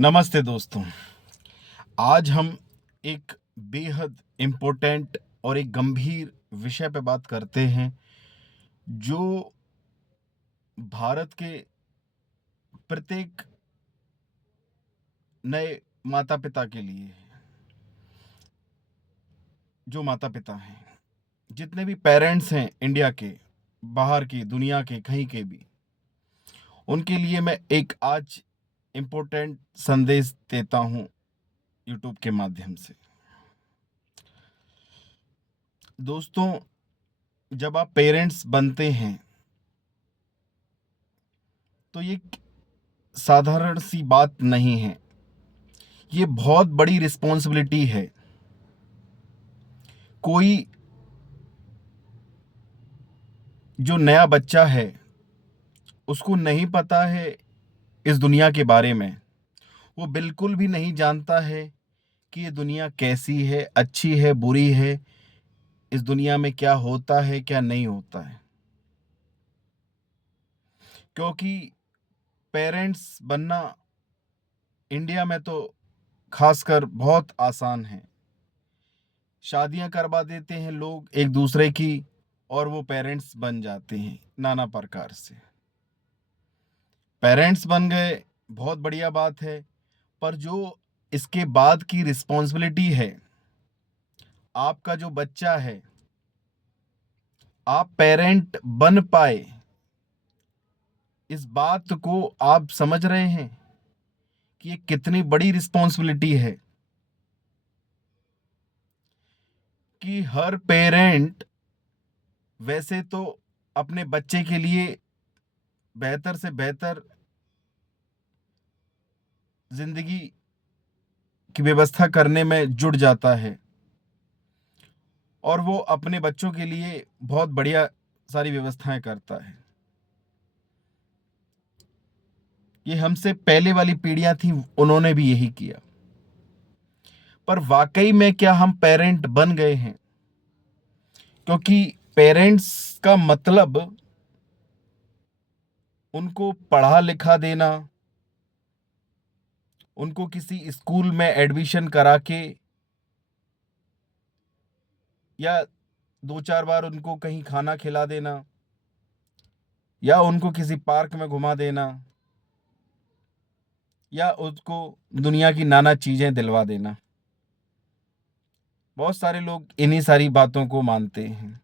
नमस्ते दोस्तों। आज हम एक बेहद इम्पोर्टेंट और एक गंभीर विषय पे बात करते हैं जो भारत के प्रत्येक नए माता पिता के लिए है। जो माता पिता हैं, जितने भी पेरेंट्स हैं इंडिया के, बाहर की दुनिया के, कहीं के भी, उनके लिए मैं एक आज इम्पोर्टेंट संदेश देता हूँ यूट्यूब के माध्यम से। दोस्तों, जब आप पेरेंट्स बनते हैं तो ये साधारण सी बात नहीं है। ये बहुत बड़ी रिस्पॉन्सिबिलिटी है। कोई जो नया बच्चा है, उसको नहीं पता है इस दुनिया के बारे में। वो बिल्कुल भी नहीं जानता है कि ये दुनिया कैसी है, अच्छी है, बुरी है, इस दुनिया में क्या होता है, क्या नहीं होता है। क्योंकि पेरेंट्स बनना इंडिया में तो खासकर बहुत आसान है। शादियां करवा देते हैं लोग एक दूसरे की और वो पेरेंट्स बन जाते हैं नाना प्रकार से। पेरेंट्स बन गए, बहुत बढ़िया बात है। पर जो इसके बाद की रिस्पॉन्सिबिलिटी है, आपका जो बच्चा है, आप पेरेंट बन पाए, इस बात को आप समझ रहे हैं कि ये कितनी बड़ी रिस्पॉन्सिबिलिटी है। कि हर पेरेंट वैसे तो अपने बच्चे के लिए बेहतर से बेहतर जिंदगी की व्यवस्था करने में जुट जाता है और वो अपने बच्चों के लिए बहुत बढ़िया सारी व्यवस्थाएं करता है। ये हमसे पहले वाली पीढ़ियां थी, उन्होंने भी यही किया। पर वाकई में क्या हम पेरेंट बन गए हैं? क्योंकि पेरेंट्स का मतलब उनको पढ़ा लिखा देना, उनको किसी स्कूल में एडमिशन करा के, या दो चार बार उनको कहीं खाना खिला देना, या उनको किसी पार्क में घुमा देना, या उसको दुनिया की नाना चीजें दिलवा देना। बहुत सारे लोग इन्हीं सारी बातों को मानते हैं।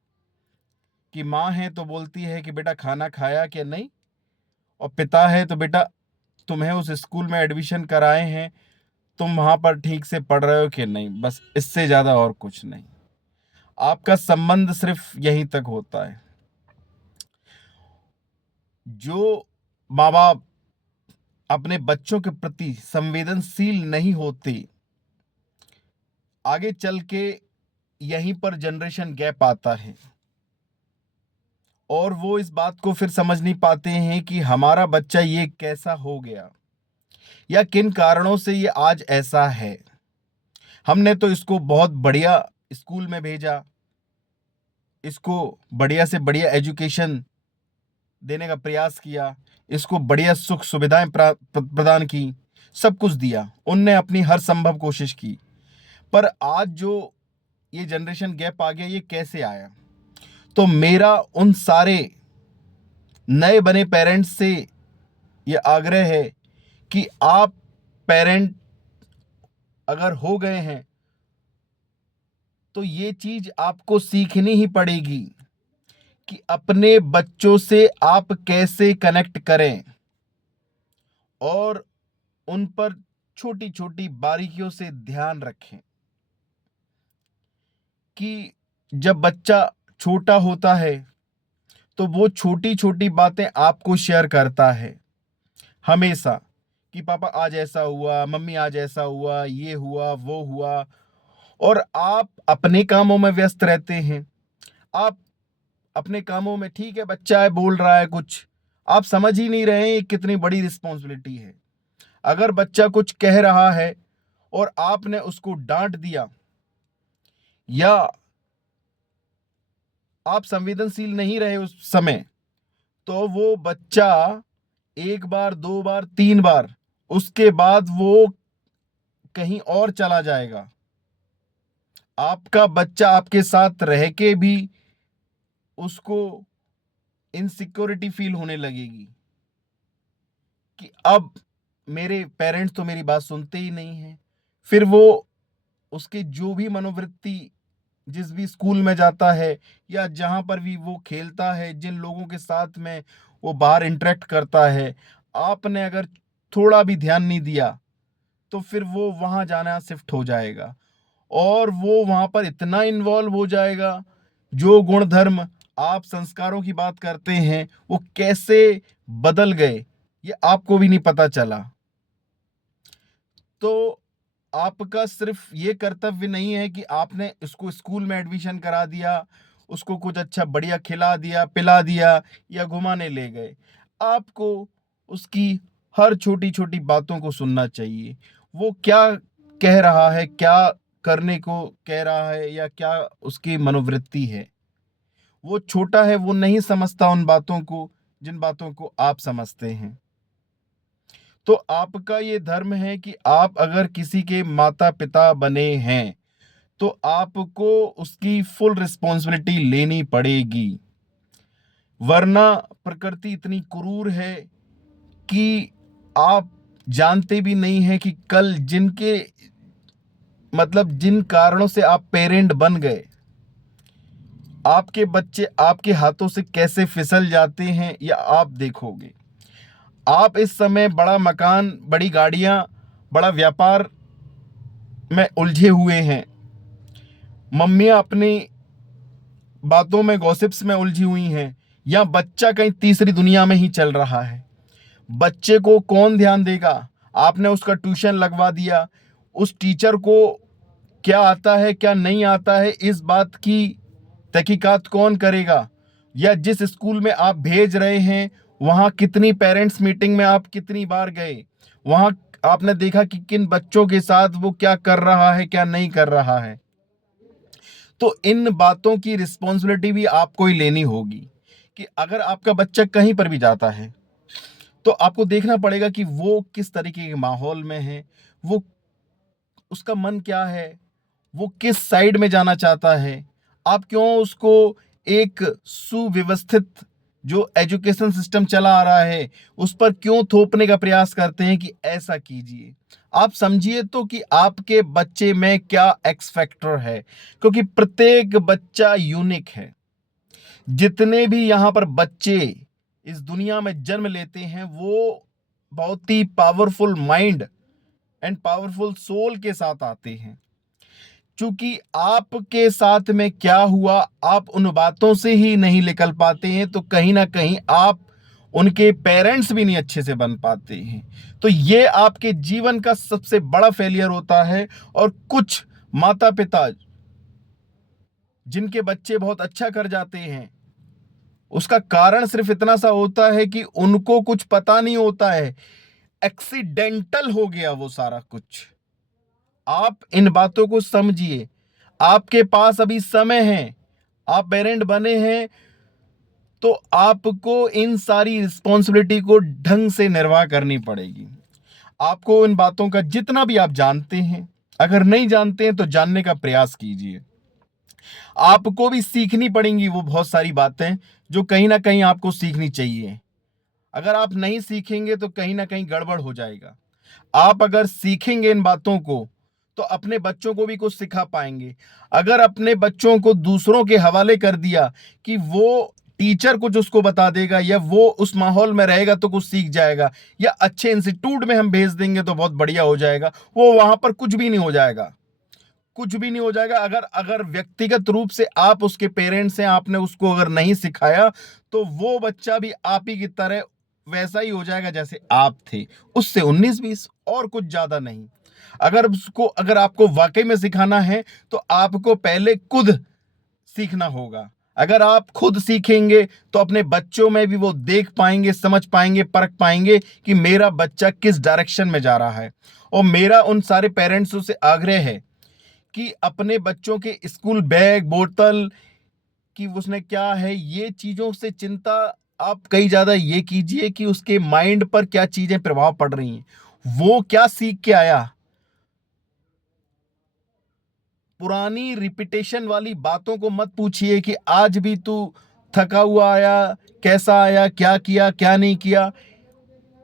कि माँ है तो बोलती है कि बेटा खाना खाया कि नहीं, और पिता है तो बेटा तुम्हें उस स्कूल में एडमिशन कराए हैं, तुम वहां पर ठीक से पढ़ रहे हो कि नहीं, बस इससे ज्यादा और कुछ नहीं। आपका संबंध सिर्फ यहीं तक होता है। जो माँ बाप अपने बच्चों के प्रति संवेदनशील नहीं होते, आगे चल के यहीं पर जनरेशन गैप आता है और वो इस बात को फिर समझ नहीं पाते हैं कि हमारा बच्चा ये कैसा हो गया या किन कारणों से ये आज ऐसा है। हमने तो इसको बहुत बढ़िया स्कूल में भेजा, इसको बढ़िया से बढ़िया एजुकेशन देने का प्रयास किया, इसको बढ़िया सुख सुविधाएं प्रदान की, सब कुछ दिया, उनने अपनी हर संभव कोशिश की। पर आज जो ये जनरेशन गैप आ गया, ये कैसे आया? तो मेरा उन सारे नए बने पेरेंट्स से ये आग्रह है कि आप पेरेंट अगर हो गए हैं तो ये चीज आपको सीखनी ही पड़ेगी कि अपने बच्चों से आप कैसे कनेक्ट करें और उन पर छोटी छोटी बारीकियों से ध्यान रखें। कि जब बच्चा छोटा होता है तो वो छोटी छोटी बातें आपको शेयर करता है हमेशा। कि पापा आज ऐसा हुआ, मम्मी आज ऐसा हुआ, ये हुआ, वो हुआ, और आप अपने कामों में व्यस्त रहते हैं। आप अपने कामों में, ठीक है बच्चा है बोल रहा है कुछ, आप समझ ही नहीं रहे हैं ये कितनी बड़ी रिस्पॉन्सिबिलिटी है। अगर बच्चा कुछ कह रहा है और आपने उसको डांट दिया, या आप संवेदनशील नहीं रहे उस समय, तो वो बच्चा एक बार, दो बार, तीन बार उसके बाद वो कहीं और चला जाएगा। आपका बच्चा आपके साथ रह के भी उसको इनसिक्योरिटी फील होने लगेगी कि अब मेरे पेरेंट्स तो मेरी बात सुनते ही नहीं हैं। फिर वो उसकी जो भी मनोवृत्ति, जिस भी स्कूल में जाता है या जहाँ पर भी वो खेलता है, जिन लोगों के साथ में वो बाहर इंटरेक्ट करता है, आपने अगर थोड़ा भी ध्यान नहीं दिया तो फिर वो वहाँ जाना शिफ्ट हो जाएगा और वो वहाँ पर इतना इन्वॉल्व हो जाएगा, जो गुण धर्म आप संस्कारों की बात करते हैं वो कैसे बदल गए ये आपको भी नहीं पता चला। तो आपका सिर्फ ये कर्तव्य नहीं है कि आपने इसको स्कूल में एडमिशन करा दिया, उसको कुछ अच्छा बढ़िया खिला दिया, पिला दिया या घुमाने ले गए। आपको उसकी हर छोटी-छोटी बातों को सुनना चाहिए। वो क्या कह रहा है, क्या करने को कह रहा है या क्या उसकी मनोवृत्ति है। वो छोटा है, वो नहीं समझता उन बातों को, जिन बातों को आप समझते हैं। तो आपका ये धर्म है कि आप अगर किसी के माता-पिता बने हैं, तो आपको उसकी फुल रिस्पॉन्सिबिलिटी लेनी पड़ेगी। वरना प्रकृति इतनी क्रूर है कि आप जानते भी नहीं हैं कि कल जिन कारणों से आप पेरेंट बन गए, आपके बच्चे आपके हाथों से कैसे फिसल जाते हैं, या आप देखोगे। आप इस समय बड़ा मकान, बड़ी गाड़ियां, बड़ा व्यापार में उलझे हुए हैं। मम्मियां अपनी बातों में, गॉसिप्स में उलझी हुई हैं, या बच्चा कहीं तीसरी दुनिया में ही चल रहा है। बच्चे को कौन ध्यान देगा? आपने उसका ट्यूशन लगवा दिया। उस टीचर को क्या आता है, क्या नहीं आता है, इस बात की तहकीकात कौन करेगा? या जिस स्कूल में आप भेज रहे हैं, वहाँ कितनी पेरेंट्स मीटिंग में आप कितनी बार गए? वहाँ आपने देखा कि किन बच्चों के साथ वो क्या कर रहा है, क्या नहीं कर रहा है। तो इन बातों की रिस्पॉन्सिबिलिटी भी आपको ही लेनी होगी कि अगर आपका बच्चा कहीं पर भी जाता है, तो आपको देखना पड़ेगा कि वो किस तरीके के माहौल में है, वो उसका मन क्या है, वो किस साइड में जाना चाहता है। आप क्यों उसको एक सुव्यवस्थित जो एजुकेशन सिस्टम चला आ रहा है, उस पर क्यों थोपने का प्रयास करते हैं कि ऐसा कीजिए। आप समझिए तो कि आपके बच्चे में क्या एक्स फैक्टर है, क्योंकि प्रत्येक बच्चा यूनिक है। जितने भी यहाँ पर बच्चे इस दुनिया में जन्म लेते हैं, वो बहुत ही powerful mind and powerful soul के साथ आते हैं। चूंकि आपके साथ में क्या हुआ, आप उन बातों से ही नहीं निकल पाते हैं, तो कहीं ना कहीं आप उनके पेरेंट्स भी नहीं अच्छे से बन पाते हैं। तो ये आपके जीवन का सबसे बड़ा फेलियर होता है। और कुछ माता पिता जिनके बच्चे बहुत अच्छा कर जाते हैं, उसका कारण सिर्फ इतना सा होता है कि उनको कुछ पता नहीं होता है, एक्सीडेंटल हो गया वो सारा कुछ। आप इन बातों को समझिए। आपके पास अभी समय है, आप पेरेंट बने हैं, तो आपको इन सारी रिस्पॉन्सिबिलिटी को ढंग से निर्वाह करनी पड़ेगी। आपको इन बातों का जितना भी आप जानते हैं, अगर नहीं जानते हैं तो जानने का प्रयास कीजिए। आपको भी सीखनी पड़ेंगी वो बहुत सारी बातें जो कहीं ना कहीं आपको सीखनी चाहिए। अगर आप नहीं सीखेंगे तो कहीं ना कहीं गड़बड़ हो जाएगा। आप अगर सीखेंगे इन बातों को, तो अपने बच्चों को भी कुछ सिखा पाएंगे। अगर अपने बच्चों को दूसरों के हवाले कर दिया कि वो टीचर कुछ उसको बता देगा या वो उस माहौल में रहेगा तो कुछ सीख जाएगा, या अच्छे इंस्टीट्यूट में हम भेज देंगे तो बहुत बढ़िया हो जाएगा, वो वहां पर कुछ भी नहीं हो जाएगा। कुछ भी नहीं हो जाएगा। अगर अगर व्यक्तिगत रूप से आप उसके पेरेंट्स हैं, आपने उसको अगर नहीं सिखाया, तो वो बच्चा भी आप ही की तरह वैसा ही हो जाएगा जैसे आप थे, उससे 19-20, और कुछ ज्यादा नहीं। अगर आपको वाकई में सिखाना है, तो आपको पहले खुद सीखना होगा। अगर आप खुद सीखेंगे तो अपने बच्चों में भी वो देख पाएंगे, समझ पाएंगे, परख पाएंगे कि मेरा बच्चा किस डायरेक्शन में जा रहा है। और मेरा उन सारे पेरेंट्सों से आग्रह है कि अपने बच्चों के स्कूल बैग, बोतल कि उसने क्या है, ये चीजों से चिंता आप कई ज्यादा ये कीजिए कि उसके माइंड पर क्या चीजें प्रभाव पड़ रही हैं। वो क्या सीख के आया। पुरानी रिपीटेशन वाली बातों को मत पूछिए कि आज भी तू थका हुआ आया, कैसा आया, क्या किया, क्या नहीं किया।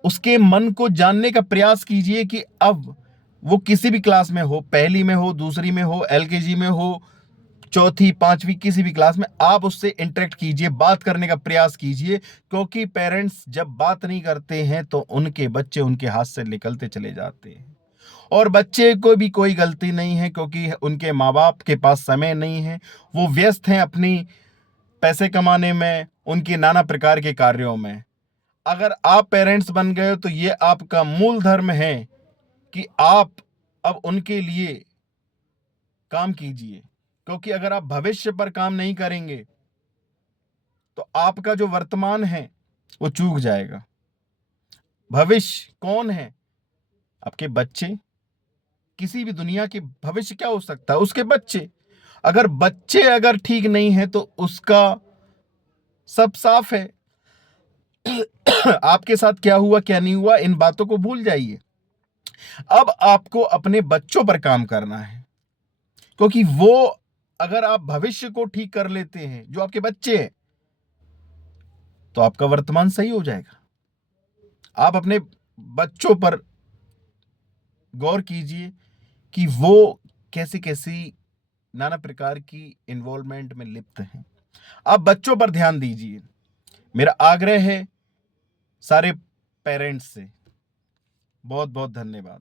उसके मन को जानने का प्रयास कीजिए कि अब वो किसी भी क्लास में हो, पहली में हो, दूसरी में हो, एलकेजी में हो, चौथी, पांचवी, किसी भी क्लास में, आप उससे इंटरेक्ट कीजिए, बात करने का प्रयास कीजिए। क्योंकि पेरेंट्स जब बात नहीं करते हैं तो उनके बच्चे उनके हाथ से निकलते चले जाते हैं। और बच्चे को भी कोई गलती नहीं है, क्योंकि उनके माँ बाप के पास समय नहीं है, वो व्यस्त हैं अपनी पैसे कमाने में, उनके नाना प्रकार के कार्यों में। अगर आप पेरेंट्स बन गए हो तो ये आपका मूल धर्म है कि आप अब उनके लिए काम कीजिए। क्योंकि अगर आप भविष्य पर काम नहीं करेंगे तो आपका जो वर्तमान है वो चूक जाएगा। भविष्य कौन है? आपके बच्चे। किसी भी दुनिया के भविष्य क्या हो सकता है? उसके बच्चे। अगर बच्चे अगर ठीक नहीं है तो उसका सब साफ है। आपके साथ क्या हुआ, क्या नहीं हुआ, इन बातों को भूल जाइए। अब आपको अपने बच्चों पर काम करना है, क्योंकि वो, अगर आप भविष्य को ठीक कर लेते हैं, जो आपके बच्चे हैं, तो आपका वर्तमान सही हो जाएगा। आप अपने बच्चों पर गौर कीजिए कि वो कैसी कैसी नाना प्रकार की इन्वॉल्वमेंट में लिप्त हैं। आप बच्चों पर ध्यान दीजिए। मेरा आग्रह है सारे पेरेंट्स से। बहुत बहुत धन्यवाद।